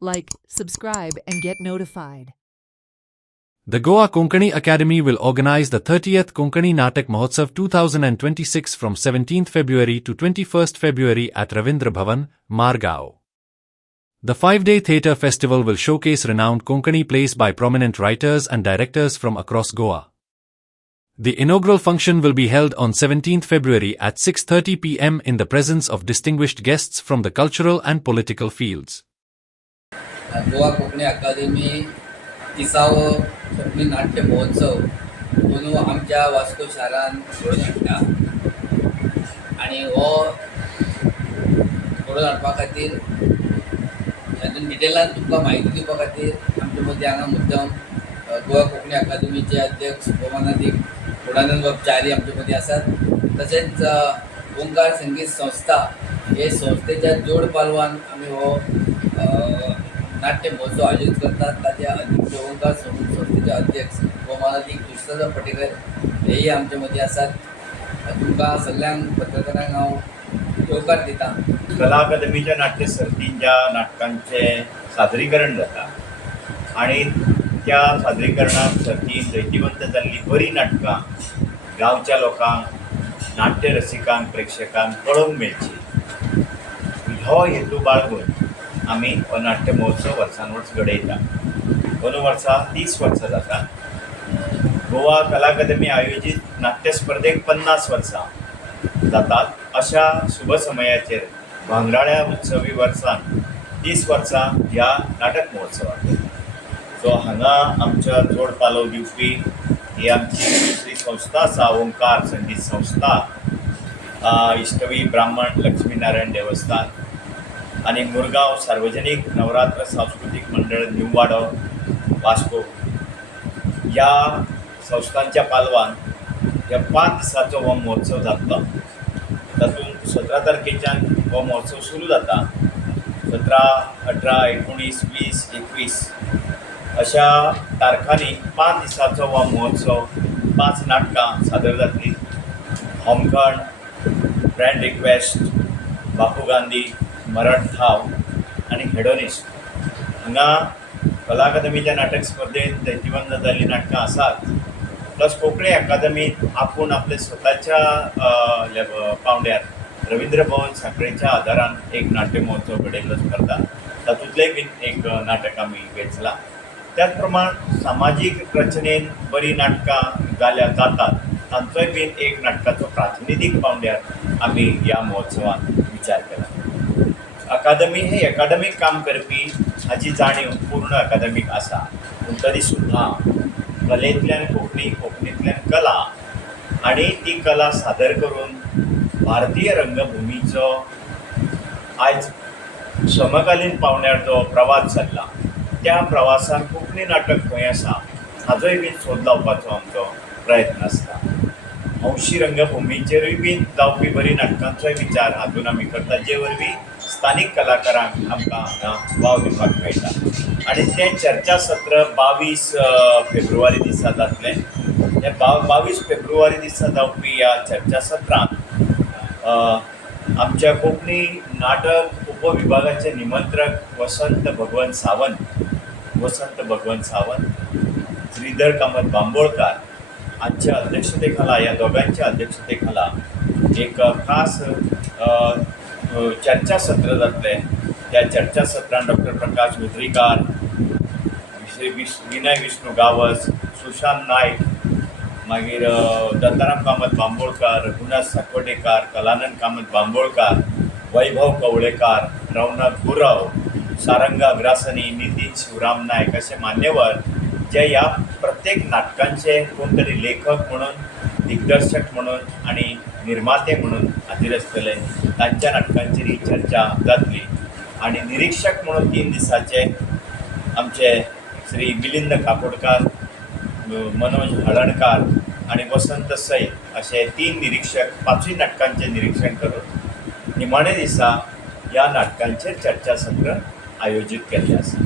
like, subscribe, and get notified. The Goa Konkani Academy will organize the 30th Konkani Natak Mahotsav 2026 from 17th February to 21st February at Ravindra Bhavan, Margao. The 5-day theatre festival will showcase renowned Konkani plays by prominent writers and directors from across Goa. The inaugural function will be held on 17th February at 6:30 p.m. in the presence of distinguished guests from the cultural and political fields. Goa Konkani अकादमी 30वो कोंकणी नाट्य महोत्सव म्हणून आमच्या वास्को शारान घडोवन हाडटा आनी हो घडोवन हाडपा खातीर हातून डिटेलान तुमकां म्हायती दिवपा खातीर आमचे मदीं हांगा मुद्दम गोवा कोंकणी अकादमीचे अध्यक्ष भोवमानाधिक फुडानंद बाब च्यारी आमचे मदीं आसात. तशेंच ओंकार संगीत संस्था हे संस्थेच्या जोड पालवान आमी हो नाट्य महोत्सव आयोजित करतात. ताच्या ओंकार संस्थेचे अध्यक्ष भोवमानाधिक कृष्णदास पटेकर हेही आमच्या मदीं आसात. तुमकां सगळ्यांक पत्रकारांक हांव येवकार दिता. कला अकादमीच्या नाट्य सर्तींच्या नाटकांचे सादरीकरण जाता आणि त्या सादरीकरणाक सर्तींत जैतिवंत जाल्ली बरी नाटकां गांवच्या लोकांक, नाट्य रसिकांक, प्रेक्षकांक पळोवंक मेळची हो हेतू बाळगून आमी हो नाट्य महोत्सव वर्सान वर्स घडयता. दोन वर्सां 30 वर्सां जाता. गोवा कला अकादमी आयोजीत नाट्य स्पर्धेक 50 वर्सां जातात. अशा शुभ समयाचेर भांगराळ्या उत्सवी वर्सान 30 वर्सां ह्या नाटक महोत्सवाक सो हांगा आमच्या जोड पालव दिवपी ही आमची दुसरी संस्था आसा ओंकार संगीत संस्था, इष्टवी ब्राह्मण लक्ष्मीनारायण देवस्थान आणि मुरगांव सार्वजनिक नवरात्र सांस्कृतिक मंडळ न्यू वाडो वास्को ह्या संस्थांच्या पालवान ह्या 5 दिसांचो हो महोत्सव जातलो. तातूंत 17 तारखेच्यान हो महोत्सव सुरू जाता. 17, 18, 19, 20, 21 अशा तारखांनी 5 दिसांचो हो महोत्सव 5 नाटकां सादर जातलीं. होमखंड, ब्रँड रिक्वेस्ट, बापू गांधी, मरण थाव आणि हेडोनिस्ट हांगा कला अकादमीच्या नाटक स्पर्धेंत जैतिवंत जाल्लीं नाटकां आसात. प्लस कोंकणी अकादमीत आपूण आपले स्वताच्या पावंड्यार रवींद्र भवन सांखळेच्या आदारान एक नाट्य महोत्सव घडयल्लो स्पर्धा तातूंतलें बीन एक नाटक आमी वेंचलां. त्याच प्रमाण सामाजीक रचनेन बरी नाटकां जातात तांचोय बीन एक नाटकाचो प्रातिनिधीक पावंड्यार आमी ह्या महोत्सवान विचार केला. अकादमी हे एकाडमीक काम करपी हाची जाणीव पूर्ण अकादमीक आसा. पूण तरी सुद्दां कलेंतल्यान कोंकणी, कोंकणींतल्यान कला आनी ती कला सादर करून भारतीय रंगभुमीचो आयज समकालीन पावंड्यार जो प्रवास जाल्ला त्या प्रवासान कोंकणी नाटक खंय आसा हाजोय बीन सोद लावपाचो आमचो प्रयत्न आसता. हौशी रंगभुमीचेरूय बीन जावपी बरी नाटकांचोय विचार हातून आमी करता, जे वरवीं स्थानीक कलाकारांक आमकां हांगा वाव दिवपाक मेळटा. आनी तें चर्चा सत्र 22 फेब्रुवारी दिसा जातलें. हे 22 फेब्रुवारी दिसा जावपी ह्या चर्चा सत्रांत आमच्या कोंकणी नाटक उपविभागाचे निमंत्रक वसंत भगवंत सावंत, श्रीधर कामत बांबोळकार हांच्या अध्यक्षते खाला, ह्या दोगांच्या अध्यक्षते खाला एक खास चर्चा सत्र जातलें. त्या चर्चा सत्रांत डॉक्टर प्रकाश मुद्रीकार, श्री विनय विष्णू गावस, सुशांत नायक, मागीर दत्ताराम कामत बांबोळकार, रघुनाथ साकोडेकार, कलानंद कामत बांबोळकार, वैभव कवळेकार, रौनक गुरव, सारंगा अग्रासनी, नितीन शिवराम नायक असे मान्यवर जे ह्या प्रत्येक नाटकांचे कोण तरी लेखक म्हणून, दिग्दर्शक म्हणून आणि निर्माते म्हणून हाजीर आसतले. तांच्या नाटकांचेर ही चर्चा जातली. आणि निरीक्षक म्हणून 3 दिसाचे आमचे श्री मिलिंद काकोडकार, मनोज हळणकार आणि वसंत सै असे 3 निरीक्षक 5 नाटकांचे निरीक्षण करून निमाणे दिसा ह्या नाटकांचेर चर्चासत्र आयोजीत केल्लें आसा.